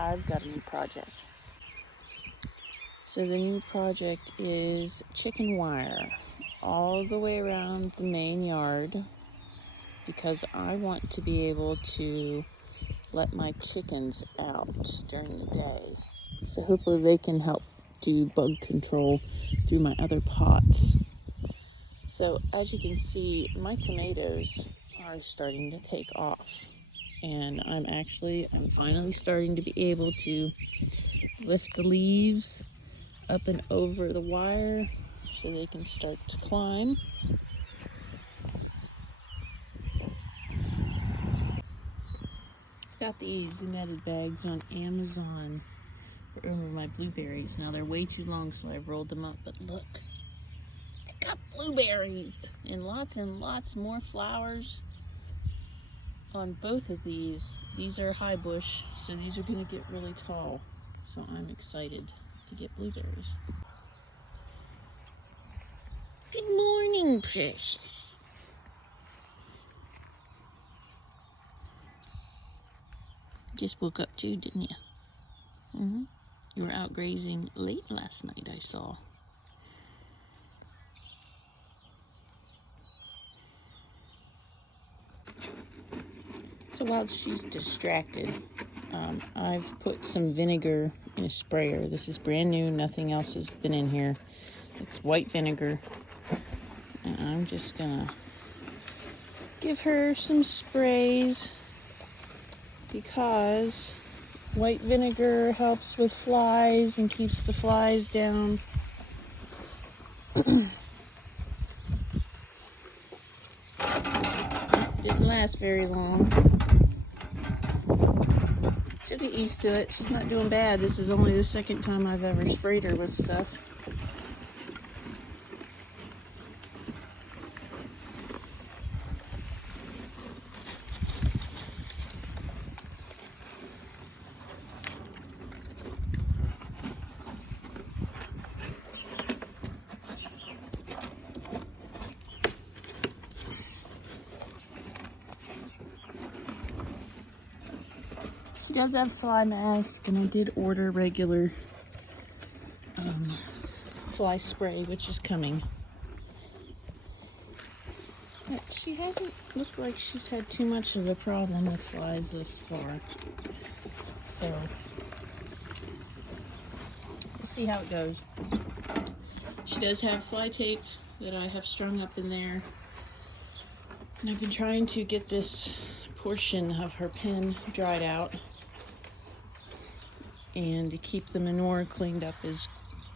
I've got a new project. So the new project is chicken wire all the way around the main yard because I want to be able to let my chickens out during the day. So hopefully they can help do bug control through my other pots. So as you can see, my tomatoes are starting to take off. And I'm finally starting to be able to lift the leaves up and over the wire so they can start to climb. Got these netted bags on Amazon for over my blueberries. Now they're way too long, so I've rolled them up, but look, I got blueberries and lots more flowers on both of these. These are high bush, so these are going to get really tall. So I'm excited to get blueberries. Good morning, Precious. Just woke up too, didn't you? You were out grazing late last night, I saw. So while she's distracted, I've put some vinegar in a sprayer. This is brand new, nothing else has been in here. It's white vinegar. And I'm just gonna give her some sprays because white vinegar helps with flies and keeps the flies down. Didn't last very long. She'll get used to it. She's not doing bad. This is only the second time I've ever sprayed her with stuff. She does have fly mask, and I did order regular fly spray, which is coming. But she hasn't looked like she's had too much of a problem with flies this far. So we'll see how it goes. She does have fly tape that I have strung up in there. And I've been trying to get this portion of her pen dried out and to keep the manure cleaned up as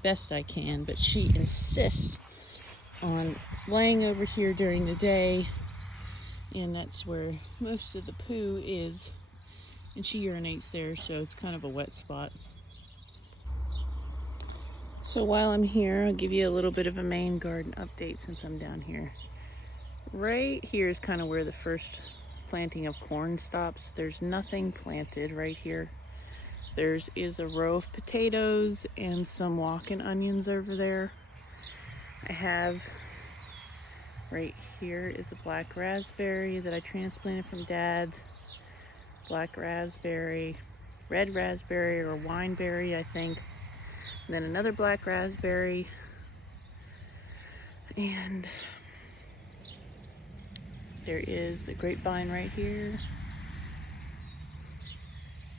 best I can, but she insists on laying over here during the day, and that's where most of the poo is, and she urinates there, so it's kind of a wet spot. So while I'm here, I'll give you a little bit of a main garden update since I'm down here. Right here is kind of where the first planting of corn stops. There's nothing planted right here. There is a row of potatoes and some walking onions over there. I have right here is a black raspberry that I transplanted from Dad's. Black raspberry, red raspberry or wineberry, I think. And then another black raspberry. And there is a grapevine right here.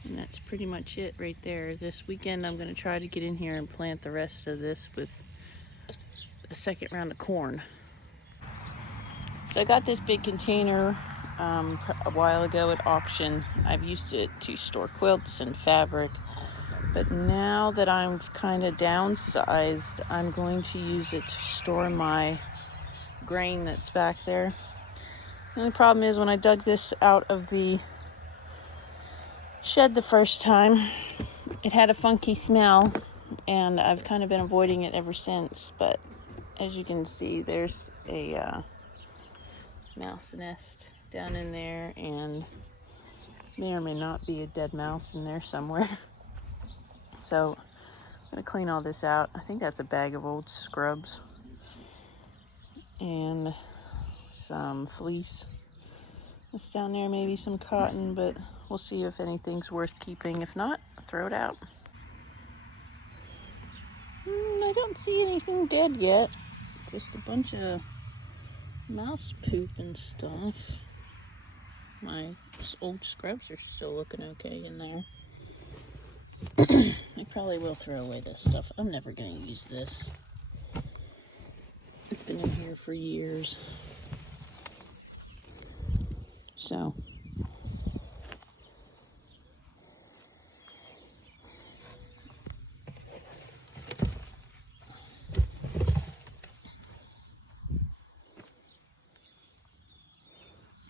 And that's pretty much it right there. This weekend I'm going to try to get in here and plant the rest of this with a second round of corn. So I got this big container a while ago at auction. I've used it to store quilts and fabric. But now that I'm kind of downsized, I'm going to use it to store my grain that's back there. The only problem is when I dug this out of the shed the first time, it had a funky smell, and I've kind of been avoiding it ever since. But as you can see, there's a mouse nest down in there, and may or may not be a dead mouse in there somewhere. So I'm going to clean all this out. I think that's a bag of old scrubs and some fleece that's down there, maybe some cotton, but we'll see if anything's worth keeping. If not, throw it out. I don't see anything dead yet. Just a bunch of mouse poop and stuff. My old scrubs are still looking okay in there. I probably will throw away this stuff. I'm never going to use this. It's been in here for years. So.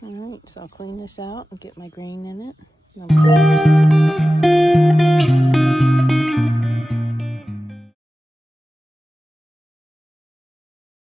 Alright, so I'll clean this out and get my grain in it.